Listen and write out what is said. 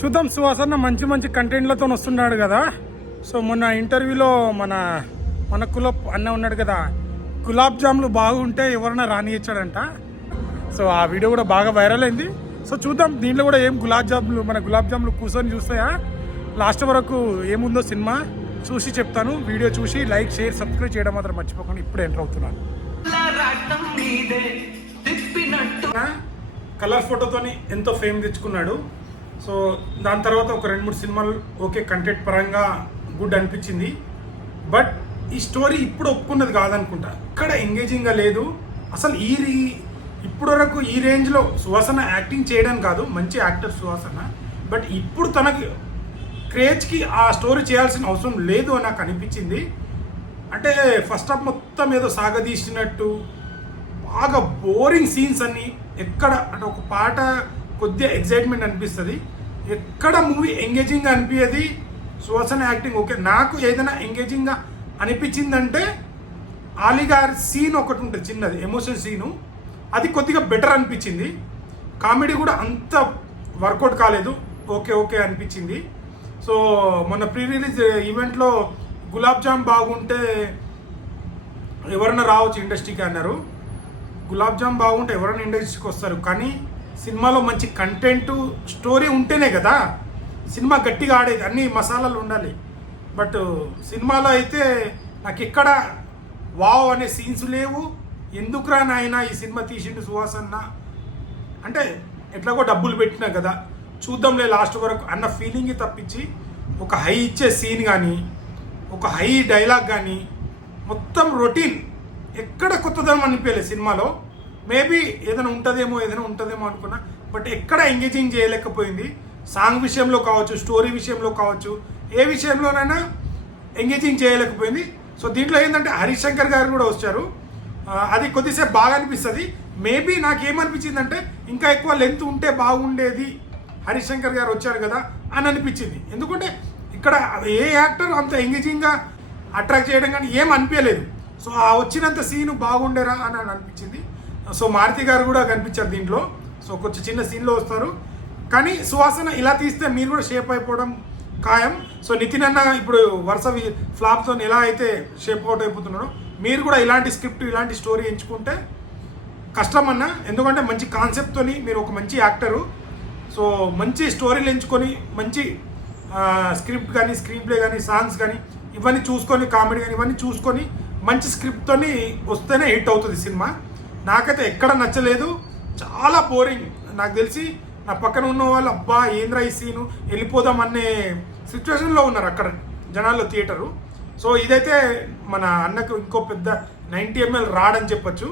చూద్దాం. సుహాసన్న మంచి మంచి కంటెంట్లతో వస్తున్నాడు కదా. సో మొన్న ఇంటర్వ్యూలో మన కులప్ అన్న ఉన్నాడు కదా, గులాబ్ జాములు బాగుంటే ఎవరన్నా రానియచ్చాడంట. సో ఆ వీడియో కూడా బాగా వైరల్ అయింది. సో చూద్దాం దీంట్లో కూడా ఏం గులాబ్ జాములు కూర్చొని చూస్తాయా. లాస్ట్ వరకు ఏముందో సినిమా చూసి చెప్తాను. వీడియో చూసి లైక్, షేర్, సబ్స్క్రైబ్ చేయడం మాత్రం మర్చిపోకుండా. ఇప్పుడే ఎంటర్ అవుతున్నాను. కలర్ ఫోటోతోని ఎంతో ఫేమ్ తెచ్చుకున్నాడు. సో దాని తర్వాత ఒక 2-3 సినిమాలు ఓకే, కంటెంట్ పరంగా గుడ్ అనిపించింది. బట్ ఈ స్టోరీ ఇప్పుడు ఒప్పుకున్నది కాదనుకుంటా. ఇక్కడ ఎంగేజింగ్గా లేదు అసలు. ఇప్పుడు వరకు ఈ రేంజ్లో సుహాసన యాక్టింగ్ చేయడం కాదు, మంచి యాక్టర్ సుహాసన. బట్ ఇప్పుడు తనకి క్రేజ్కి ఆ స్టోరీ చేయాల్సిన అవసరం లేదు అని నాకు అనిపించింది. అంటే ఫస్ట్ హాఫ్ మొత్తం ఏదో సాగదీసినట్టు, బాగా బోరింగ్ సీన్స్ అన్నీ. ఎక్కడ అంటే ఒక పాట కొద్దిగా ఎగ్జైట్మెంట్ అనిపిస్తుంది, ఎక్కడ మూవీ ఎంగేజింగ్గా అనిపించేది. సుహాసన యాక్టింగ్ ఓకే. నాకు ఏదైనా ఎంగేజింగ్గా అనిపించిందంటే ఆలీ గారి సీన్ ఒకటి ఉంటుంది, చిన్నది ఎమోషన్ సీను, అది కొద్దిగా బెటర్ అనిపించింది. కామెడీ కూడా అంత వర్కౌట్ కాలేదు, ఓకే ఓకే అనిపించింది. సో మొన్న ప్రీ రిలీజ్ ఈవెంట్లో గులాబ్ జామ్ బాగుంటే ఎవరైనా రావచ్చు ఇండస్ట్రీకి అన్నారు. గులాబ్ జామ్ బాగుంటే ఎవరైనా ఇండస్ట్రీకి వస్తారు, కానీ సినిమాలో మంచి కంటెంట్, స్టోరీ ఉంటేనే కదా సినిమా గట్టిగా ఆడేది. అన్ని మసాలాలు ఉండాలి. బట్ సినిమాలో అయితే నాకు ఎక్కడ వావ్ అనే సీన్స్ లేవు. ఎందుకురా నాయన ఈ సినిమా తీసిండు సుహాసన్న అంటే, ఎట్లాగో డబ్బులు పెట్టినా కదా చూద్దాంలే లాస్ట్ వరకు అన్న ఫీలింగ్ తప్పించి ఒక హై ఇచ్చే సీన్ కానీ, ఒక హై డైలాగ్ కానీ, మొత్తం రొటీన్, ఎక్కడ కొత్తదనం అనిపించలేదు సినిమాలో. మేబీ ఏదైనా ఉంటుందేమో అనుకున్నా, బట్ ఎక్కడ ఎంగేజింగ్ చేయలేకపోయింది. సాంగ్ విషయంలో కావచ్చు, స్టోరీ విషయంలో కావచ్చు, ఏ విషయంలోనైనా ఎంగేజింగ్ చేయలేకపోయింది. సో దీంట్లో ఏంటంటే హరీష్ శంకర్ గారు కూడా వచ్చారు, అది కొద్దిసేపు బాగా అనిపిస్తుంది. మేబీ నాకేమనిపించిందంటే ఇంకా ఎక్కువ లెంత్ ఉంటే బాగుండేది, హరీష్ శంకర్ గారు వచ్చారు కదా అని అనిపించింది. ఎందుకంటే ఇక్కడ ఏ యాక్టర్ అంత ఎంగేజింగ్గా అట్రాక్ట్ చేయడం కానీ ఏం అనిపించలేదు. సో ఆ వచ్చినంత సీను బాగుండేరా అని అనిపించింది. సో మారుతి గారు కూడా కనిపించారు దీంట్లో. సో కొంచెం చిన్న సీన్లో వస్తారు, కానీ సుహాసన ఇలా తీస్తే మీరు కూడా షేప్ అయిపోవడం ఖాయం. సో నితిన్ అన్న ఇప్పుడు వరుస ఫ్లాప్తో ఎలా అయితే షేప్ అవుట్ అయిపోతున్నాడో, మీరు కూడా ఇలాంటి స్క్రిప్ట్, ఇలాంటి స్టోరీ ఎంచుకుంటే కష్టం అన్న. ఎందుకంటే మంచి కాన్సెప్ట్తో మీరు ఒక మంచి యాక్టరు. సో మంచి స్టోరీలు ఎంచుకొని, మంచి స్క్రిప్ట్ కానీ, స్క్రీన్ ప్లే కానీ, సాంగ్స్ కానీ ఇవన్నీ చూసుకొని, కామెడీ కానీ ఇవన్నీ చూసుకొని మంచి స్క్రిప్ట్తో వస్తేనే హిట్ అవుతుంది సినిమా. నాకైతే ఎక్కడ నచ్చలేదు, చాలా బోరింగ్. నాకు తెలిసి నా పక్కన ఉన్న వాళ్ళు అబ్బా ఏంద్రా ఈ సీను వెళ్ళిపోదాం అనే సిచ్యువేషన్లో ఉన్నారు అక్కడ జనాల్లో థియేటరు. సో ఇదైతే మన అన్నకు ఇంకో పెద్ద 90 ml రాడని చెప్పొచ్చు.